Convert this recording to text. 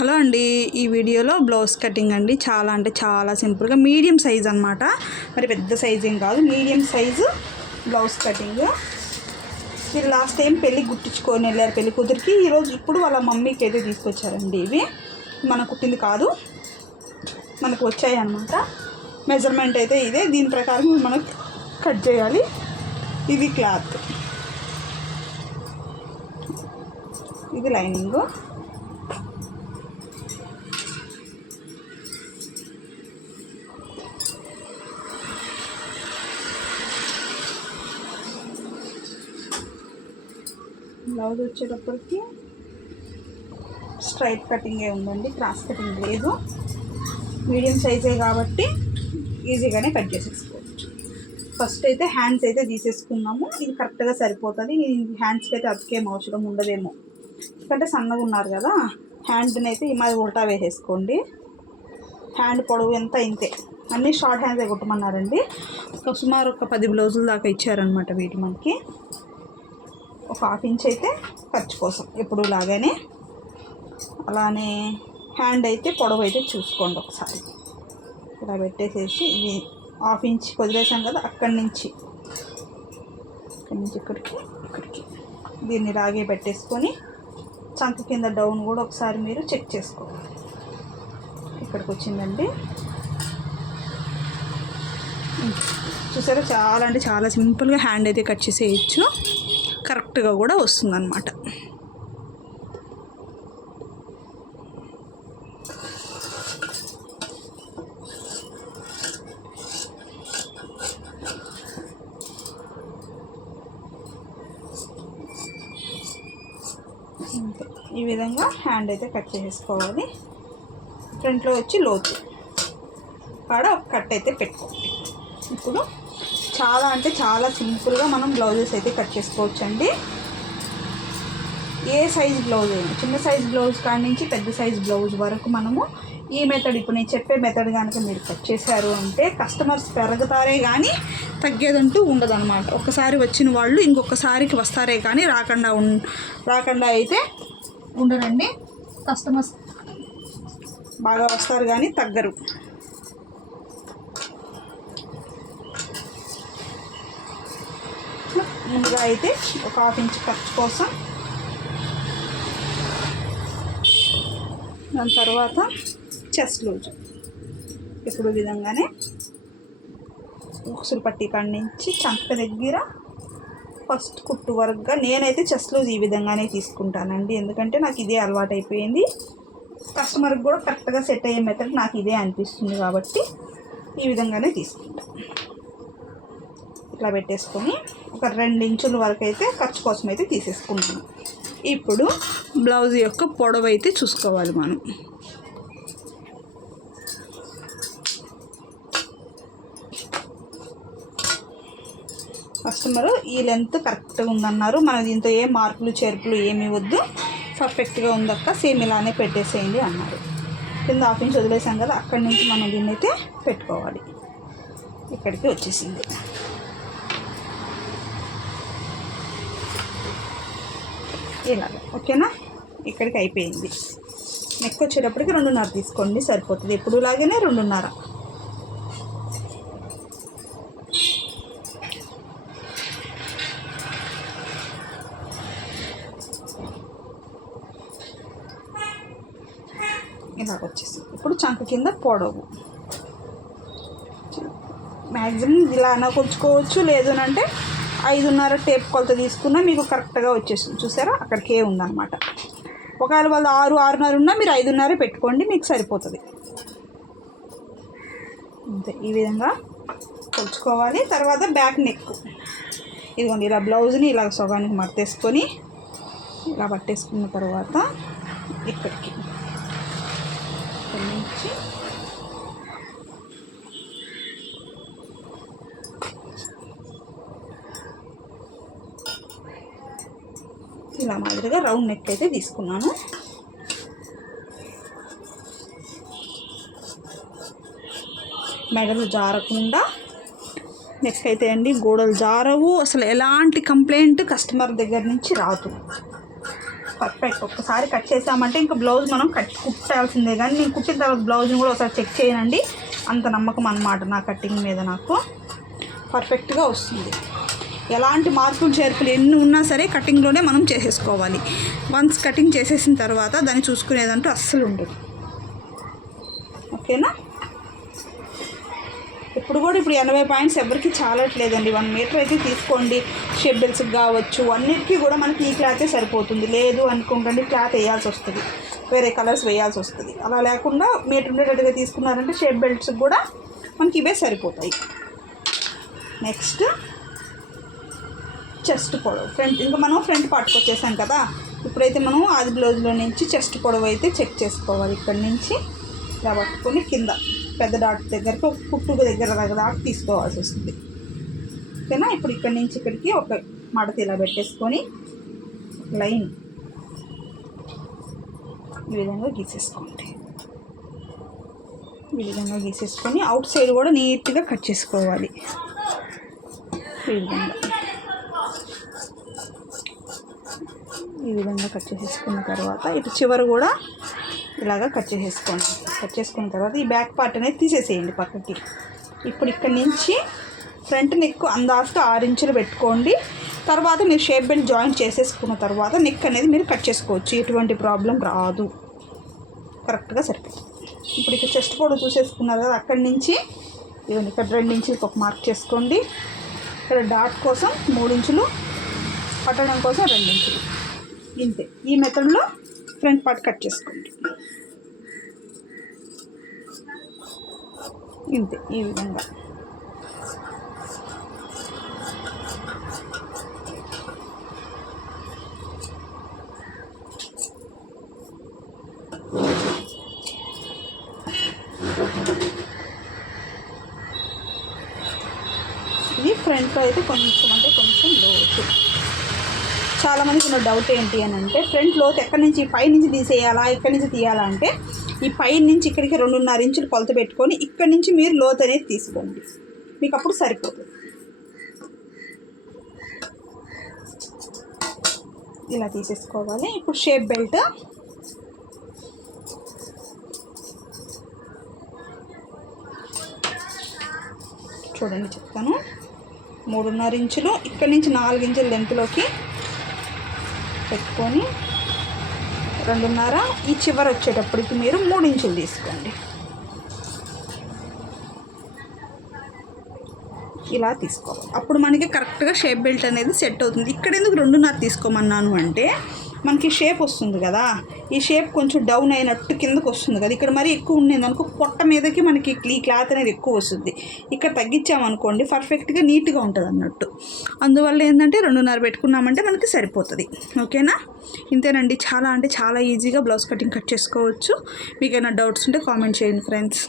Hello అండి, ఈ వీడియోలో బ్లౌజ్ కటింగ్ అండి. చాలా అంటే చాలా సింపుల్గా మీడియం సైజ్ అనమాట. మరి పెద్ద సైజ్ ఏం కాదు, మీడియం సైజు బ్లౌజ్ కటింగ్. ఇది లాస్ట్ టైం పెళ్ళి గుట్టించుకొని వెళ్ళారు పెళ్లి కూతురికి. ఈరోజు ఇప్పుడు వాళ్ళ మమ్మీకి అయితే తీసుకొచ్చారండి. ఇవి మనకు కుట్టింది కాదు, మనకు వచ్చాయి అన్నమాట. మెజర్మెంట్ అయితే ఇదే, దీని ప్రకారం మనకు కట్ చేయాలి. ఇది క్లాత్, ఇది లైనింగ్. బ్లౌజ్ వచ్చేటప్పటికి స్ట్రైట్ కటింగే ఉందండి, క్రాస్ కటింగ్ లేదు. మీడియం సైజే కాబట్టి ఈజీగానే కట్ చేసేసుకోవచ్చు. ఫస్ట్ అయితే హ్యాండ్స్ అయితే తీసేసుకున్నాము. ఇది కరెక్ట్గా సరిపోతుంది. హ్యాండ్స్కి అయితే అతికేం అవసరం ఉండదేమో, ఎందుకంటే సన్నగా ఉన్నారు కదా. హ్యాండ్ని అయితే ఈ మాది ఉల్టా వేసేసుకోండి. హ్యాండ్ పొడవు ఎంత ఇంతే. అన్నీ షార్ట్ హ్యాండ్సే కుట్టమన్నారండి. సుమారు ఒక 10 బ్లౌజుల దాకా ఇచ్చారనమాట వీటి మనకి. ఒక 1/2 ఇంచ్ అయితే ఖర్చు కోసం ఎప్పుడు లాగానే. అలానే హ్యాండ్ అయితే పొడవు అయితే చూసుకోండి ఒకసారి. ఇలా పెట్టేసేసి ఇది 1/2 ఇంచ్ వదిలేసాం కదా, అక్కడి నుంచి ఇక్కడికి దీన్ని రాగే పెట్టేసుకొని చంక కింద డౌన్ కూడా ఒకసారి మీరు చెక్ చేసుకోవాలి. ఇక్కడికి వచ్చిందండి, చూసారా. చాలా అంటే చాలా సింపుల్గా హ్యాండ్ అయితే కట్ చేసేయచ్చు, కరెక్ట్గా కూడా వస్తుందన్నమాట. ఈ విధంగా హ్యాండ్ అయితే కట్ చేసుకోవాలి. ఫ్రంట్లో వచ్చి లోతు కాడ ఒక కట్ అయితే పెట్టుకోండి. ఇప్పుడు చాలా అంటే చాలా సింపుల్గా మనం బ్లౌజెస్ అయితే కట్ చేసుకోవచ్చు అండి. ఏ సైజ్ బ్లౌజ్ అయినా, చిన్న సైజ్ బ్లౌజ్ కాడి నుంచి పెద్ద సైజ్ బ్లౌజ్ వరకు మనము ఈ మెథడ్, ఇప్పుడు నేను చెప్పే మెథడ్ కనుక మీరు కట్ చేశారు అంటే కస్టమర్స్ పెరుగుతారే కానీ తగ్గేదంటూ ఉండదన్నమాట. ఒకసారి వచ్చిన వాళ్ళు ఇంకొకసారికి వస్తారే కానీ రాకుండా అయితే ఉండరండి. కస్టమర్స్ బాగా వస్తారు కానీ తగ్గరు. ముందుగా అయితే ఒక 1/2 ఇంచ్ ఖర్చు కోసం, దాని తర్వాత చెస్ట్ లూజ్ ఇప్పుడు విధంగానే ఉక్సులు పట్టి కాడి నుంచి చంక దగ్గర ఫస్ట్ కుట్టు వరకుగా నేనైతే చెస్ట్ లూజ్ ఈ విధంగానే తీసుకుంటానండి. ఎందుకంటే నాకు ఇదే అలవాటు అయిపోయింది. కస్టమర్కి కూడా కరెక్ట్గా సెట్ అయ్యే మెథడ్ నాకు ఇదే అనిపిస్తుంది కాబట్టి ఈ విధంగానే తీసుకుంటాను. ఇట్లా పెట్టేసుకొని ఒక 2 ఇంచుల వరకు అయితే ఖర్చు కోసం అయితే తీసేసుకుంటాను. ఇప్పుడు బ్లౌజ్ యొక్క పొడవు అయితే చూసుకోవాలి మనం. కస్టమరు ఈ లెంత్ కరెక్ట్గా ఉందన్నారు. మన దీంతో ఏ మార్పులు చేర్పులు ఏమీ వద్దు, పర్ఫెక్ట్గా ఉందక్క, సేమ్ ఇలానే పెట్టేసేయండి అన్నారు. కింద 1/2 ఇంచ్ వదిలేసాం కదా, అక్కడి నుంచి మనం దీన్ని అయితే పెట్టుకోవాలి. ఇక్కడికి వచ్చేసింది. ఇలాగ ఓకేనా, ఇక్కడికి అయిపోయింది. నెక్ వచ్చేటప్పటికి 2.5 తీసుకోండి సరిపోతుంది. ఎప్పుడు లాగానే 2.5. ఇలాగ వచ్చేసి ఇప్పుడు చంక కింద పొడవు మ్యాక్సిమం ఇలా కొలుచుకోవచ్చు. లేదు అంటే 5.5 టేప్ కొలత తీసుకున్నా మీకు కరెక్ట్గా వచ్చేస్తుంది. చూసారా, అక్కడికే ఉందన్నమాట. ఒకవేళ వాళ్ళు 6.5 ఉన్నా మీరు 5.5 పెట్టుకోండి, మీకు సరిపోతుంది. అంతే, ఈ విధంగా కొలుచుకోవాలి. తర్వాత బ్యాక్ నెక్ ఇదిగోండి, ఇలా బ్లౌజ్ని ఇలా సగానికి మడతేసుకొని ఇలా పట్టేసుకున్న తర్వాత ఇక్కడికి నుంచి ఇలా మాదిరిగా రౌండ్ నెక్ అయితే తీసుకున్నాను. మెడలు జారకుండా నెక్ అయితే అండి, గోడలు జారవు. అసలు ఎలాంటి కంప్లైంట్ కస్టమర్ దగ్గర నుంచి రాదు. పర్ఫెక్ట్. ఒక్కసారి కట్ చేసామంటే ఇంకా బ్లౌజ్ మనం కుట్టాల్సిందే. కానీ నేను కుట్టిన తర్వాత బ్లౌజ్ని కూడా ఒకసారి చెక్ చేయనండి, అంత నమ్మకం అన్నమాట నా కటింగ్ మీద. నాకు పర్ఫెక్ట్గా వస్తుంది. ఎలాంటి మార్పులు చేర్పులు ఎన్ని ఉన్నా సరే కటింగ్లోనే మనం చేసేసుకోవాలి. వన్స్ కటింగ్ చేసేసిన తర్వాత దాన్ని చూసుకునేదంటూ అస్సలు ఉండదు. ఓకేనా? ఇప్పుడు 80 పాయింట్స్ ఎవరికి చాలట్లేదండి. 1 మీటర్ అయితే తీసుకోండి. షేప్ బెల్ట్స్కి కావచ్చు, అన్నిటికీ కూడా మనకి ఈ క్లాతే సరిపోతుంది. లేదు అనుకుంటండి క్లాత్ వేయాల్సి వస్తుంది, వేరే కలర్స్ వేయాల్సి వస్తుంది. అలా లేకుండా మీటర్ ఉండేటట్టుగా తీసుకున్నారంటే షేప్ బెల్ట్స్కి కూడా మనకి ఇవే సరిపోతాయి. నెక్స్ట్ చెస్ట్ పొడవు, ఫ్రంట్. ఇంకా మనం ఫ్రంట్ పార్ట్కి వచ్చేసాం కదా. ఇప్పుడైతే మనం ఆది బ్లౌజ్లో నుంచి చెస్ట్ పొడవు అయితే చెక్ చేసుకోవాలి. ఇక్కడి నుంచి ఇలా పట్టుకొని కింద పెద్ద డాట్ దగ్గరికి ఒక పుట్టుకు దగ్గర దాకా తీసుకోవాల్సి వస్తుంది. ఓకేనా? ఇప్పుడు ఇక్కడి నుంచి ఇక్కడికి ఒక మడత ఇలా పెట్టేసుకొని లైన్ ఈ విధంగా గీసేసుకోండి. ఈ విధంగా గీసేసుకొని అవుట్ సైడ్ కూడా నీట్గా కట్ చేసుకోవాలి. ఈ విధంగా కట్ చేసేసుకున్న తర్వాత ఇటు చివరి కూడా ఇలాగా కట్ చేసేసుకోండి. కట్ చేసుకున్న తర్వాత ఈ బ్యాక్ పార్ట్ అనేది తీసేసేయండి పక్కకి. ఇప్పుడు ఇక్కడి నుంచి ఫ్రంట్ నెక్ అందాజుగా 6 ఇంచులు పెట్టుకోండి. తర్వాత మీరు షేప్ బెల్ట్ జాయింట్ చేసేసుకున్న తర్వాత నెక్ అనేది మీరు కట్ చేసుకోవచ్చు, ఎటువంటి ప్రాబ్లం రాదు, కరెక్ట్గా సరిపోతుంది. ఇప్పుడు ఇక్కడ చెస్ట్ పొడవు చూసేసుకున్నారు కదా, అక్కడి నుంచి ఇవన్నీ ఇక్కడ 2 ఇంచులకి ఒక మార్క్ చేసుకోండి. ఇక్కడ డాట్ కోసం 3 ఇంచులు, పట్టడం కోసం 2 ఇంచులు. ఇంతే. ఈ మెథడ్లో ఫ్రంట్ పార్ట్ కట్ చేసుకోండి. ఇంతే, ఈ విధంగా. ఇది ఫ్రంట్లో అయితే కొంచెం లోతు. చాలామందికి ఉన్న డౌట్ ఏంటి అని అంటే, ఫ్రంట్ లోతు ఎక్కడి నుంచి, పై నుంచి తీసేయాలా ఇక్కడి నుంచి తీయాలా అంటే, ఈ పై నుంచి ఇక్కడికి 2.5 ఇంచులు కొలత పెట్టుకొని ఇక్కడి నుంచి మీరు లోతు అనేది తీసుకోండి, మీకు అప్పుడు సరిపోతుంది. ఇలా తీసేసుకోవాలి. ఇప్పుడు షేప్ బెల్ట్ చూడండి చెప్తాను. 3.5 ఇంచులు ఇక్కడి నుంచి 4 ఇంచుల లెంత్లోకి పెట్టుకొని 2.5 ఈ చివర వచ్చేటప్పటికి మీరు 3 ఇంచులు తీసుకోండి. ఇలా తీసుకోవాలి. అప్పుడు మనకి కరెక్ట్గా షేప్ బెల్ట్ అనేది సెట్ అవుతుంది. ఇక్కడ ఎందుకు 2.5 తీసుకోమన్నాను అంటే, మనకి షేప్ వస్తుంది కదా, ఈ షేప్ కొంచెం డౌన్ అయినట్టు కిందకు వస్తుంది కదా. ఇక్కడ మరీ ఎక్కువ ఉండేది అనుకో, పొట్ట మీదకి మనకి ఈ క్లాత్ అనేది ఎక్కువ వస్తుంది. ఇక్కడ తగ్గించామనుకోండి పర్ఫెక్ట్గా నీట్గా ఉంటుంది అన్నట్టు. అందువల్ల ఏంటంటే 2.5 పెట్టుకున్నామంటే మనకి సరిపోతుంది. ఓకేనా? ఇంతేనండి. చాలా ఈజీగా బ్లౌజ్ కటింగ్ కట్ చేసుకోవచ్చు. మీకు ఏమైనా డౌట్స్ ఉంటే కామెంట్ చేయండి ఫ్రెండ్స్.